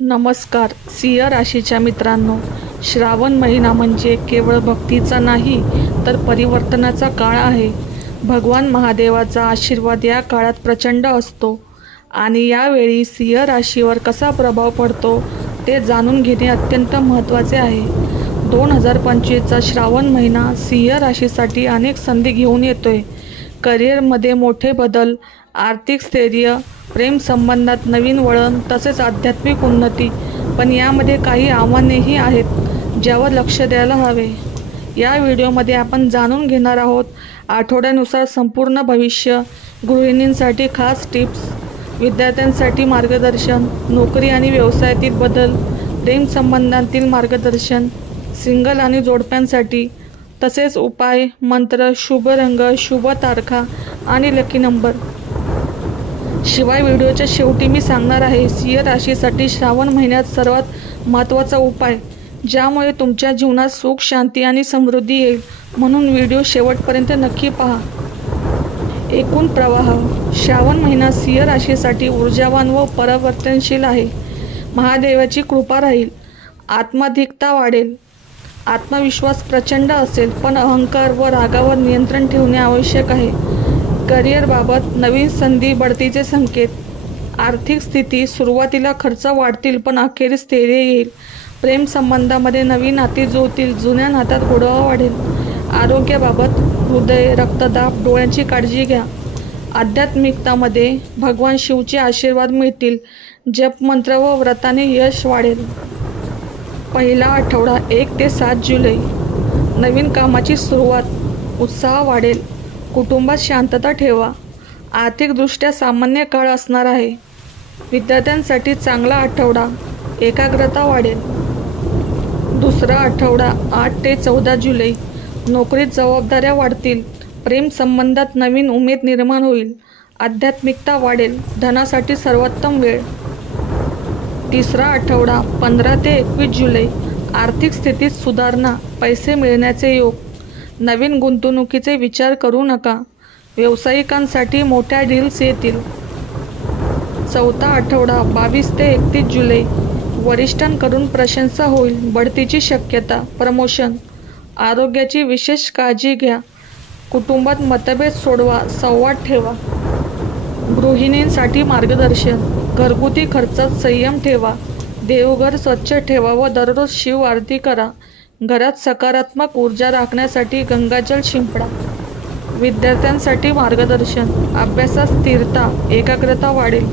नमस्कार सिंह राशीच्या मित्रांनो, श्रावण महिना म्हणजे केवळ भक्तीचा नाही तर परिवर्तनाचा काळ आहे। भगवान महादेवाचा आशीर्वाद या काळात प्रचंड असतो आणि यावेळी सिंह राशीवर कसा प्रभाव पडतो ते जाणून घेणे अत्यंत महत्त्वाचे आहे। 2025चा श्रावण महिना सिंह राशीसाठी अनेक संधी घेऊन येतोय। करिअरमध्ये मोठे बदल, आर्थिक स्थैर्य, प्रेम संबंधात नवीन वळण तसेच आध्यात्मिक उन्नती, पण यामध्ये काही आव्हानेही आहेत ज्यावर लक्ष द्यायला हवे। या व्हिडिओमध्ये आपण जाणून घेणार आहोत आठवड्यानुसार संपूर्ण भविष्य, गृहिणींसाठी खास टिप्स, विद्यार्थ्यांसाठी मार्गदर्शन, नोकरी आणि व्यवसायातील बदल, प्रेम संबंधातील मार्गदर्शन, सिंगल आणि जोडप्यांसाठी, तसेच उपाय, मंत्र, शुभ रंग, शुभ तारखा आणि लकी नंबर। शिवाय व्हिडिओच्या शेवटी मी सांगणार आहे सिंह राशीसाठी श्रावण महिन्यात सर्वात महत्त्वाचा उपाय ज्यामुळे तुमच्या जीवनात सुख, शांती आणि समृद्धी येईल, म्हणून व्हिडिओ शेवटपर्यंत नक्की पहा। एकूण प्रवाह, श्रावण महिना सिंह राशीसाठी ऊर्जावान व परिवर्तनशील आहे। महादेवाची कृपा राहील, आत्माधिकता वाढेल, आत्मविश्वास प्रचंड असेल, पण अहंकार व रागावर नियंत्रण ठेवणे आवश्यक आहे। करिअरबाबत नवीन संधी, बढतीचे संकेत, आर्थिक स्थिती, सुरुवातीला खर्च वाढतील पण अखेरीस स्थैर्य येईल। प्रेम संबंधामध्ये नवीन नाती जुळतील, जुन्या नात्यात गोडवा वाढेल। आरोग्याबाबत हृदय, रक्तदाब, डोळ्यांची काळजी घ्या। आध्यात्मिकतामध्ये भगवान शिवचे आशीर्वाद मिळतील, जपमंत्र व व्रताने यश वाढेल। पहिला आठवडा 1 ते 7 जुलै, नवीन कामाची सुरुवात, उत्साह वाढेल, कुटुंबात शांतता ठेवा। आर्थिकदृष्ट्या सामान्य काळ असणार आहे। विद्यार्थ्यांसाठी चांगला आठवडा, एकाग्रता वाढेल। दुसरा आठवडा 8 ते 14 जुलै, नोकरीत जबाबदाऱ्या वाढतील, प्रेम संबंधात नवीन उमेद निर्माण होईल, आध्यात्मिकता वाढेल, धनासाठी सर्वोत्तम वेळ। तिसरा आठवडा 15 ते 21 जुलै, आर्थिक स्थितीत सुधारणा, पैसे मिळण्याचे योग, नवीन गुंतवणुकीचे विचार करू नका, व्यावसायिकांसाठी मोठ्या डील्स येतील। चौथा आठवडा 22 ते 31 जुलै, वरिष्ठांकडून प्रशंसा होईल, बढतीची शक्यता, प्रमोशन। आरोग्याची विशेष काळजी घ्या, कुटुंबात मतभेद सोडवा, संवाद ठेवा। गृहिणींसाठी मार्गदर्शन, घरगुती खर्चात संयम ठेवा, देवघर स्वच्छ ठेवा व दररोज शिव आरती करा। घरात सकारात्मक ऊर्जा राखण्यासाठी गंगाजल शिंपडा। विद्यार्थ्यांसाठी मार्गदर्शन, अभ्यासात स्थिरता, एकाग्रता वाढेल,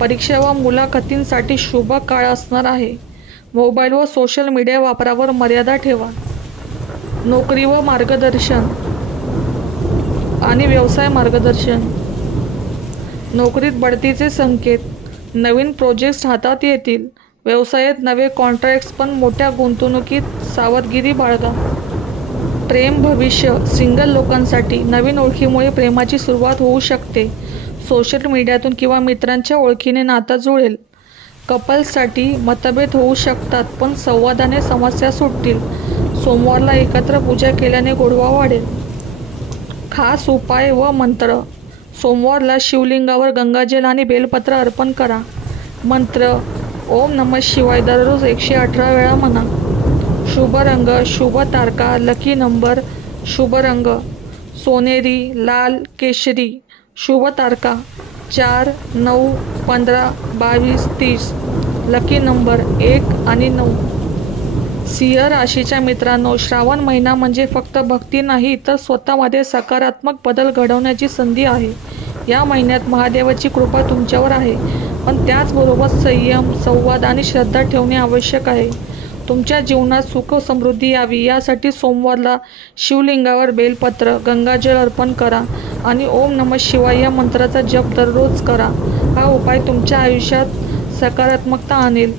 परीक्षा व मुलाखतींसाठी शुभ काळ असणार आहे। मोबाईल व सोशल मीडिया वापरावर मर्यादा ठेवा। नोकरी व मार्गदर्शन आणि व्यवसाय मार्गदर्शन, नोकरीत बढतीचे संकेत, नवीन प्रोजेक्ट्स हातात येतील, व्यवसायात नवे कॉन्ट्रॅक्ट्स, पण मोठ्या गुंतवणुकीत सावधगिरी बाळगा। प्रेम भविष्य, सिंगल लोकांसाठी नवीन ओळखीमुळे प्रेमाची सुरुवात होऊ शकते, सोशल मीडियातून किंवा मित्रांच्या ओळखीने नातं जुळेल। कपल्ससाठी मतभेद होऊ शकतात पण संवादाने समस्या सुटतील, सोमवारला एकत्र पूजा केल्याने गोडवा वाढेल। खास उपाय व मंत्र, सोमवारला शिवलिंगावर गंगाजल आणि बेलपत्र अर्पण करा। मंत्र ओम नमः शिवाय दररोज 118 वेळा म्हणा। शुभ रंग, शुभ तारखा, लकी नंबर, शुभ रंग सोनेरी, लाल, केशरी। शुभ तारखा 4, 9, 15, 22, 30, लकी नंबर 1 आणि 9। सिंह राशीच्या मित्रांनो, श्रावण महिना म्हणजे फक्त भक्ती नाही तर स्वतःमध्ये सकारात्मक बदल घडवण्याची संधी आहे। या महिन्यात महादेवाची कृपा तुमच्यावर आहे, पण त्याचबरोबर संयम, संवाद आणि श्रद्धा ठेवणे आवश्यक आहे। तुमच्या जीवनात सुख समृद्धी यावी यासाठी सोमवारला शिवलिंगावर बेलपत्र, गंगाजल अर्पण करा आणि ओम नमः शिवाय या मंत्राचा जप दररोज करा। हा उपाय तुमच्या आयुष्यात सकारात्मकता आणेल।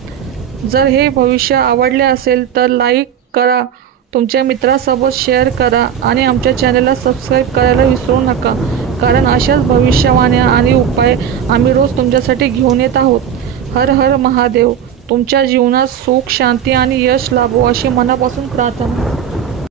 जर हे भविष्य आवडले असेल तर लाईक करा, तुमच्या मित्रांसोबत शेअर करा आणि आमच्या चॅनलला सबस्क्राईब करायला विसरू नका, कारण अशाच भविष्यवाण्या आणि उपाय आम्ही रोज तुमच्यासाठी घेऊन येत आहोत। हर हर महादेव। तुमच्या जीवनात सुख, शांती आणि यश लाभो अशी मनापासून प्रार्थना।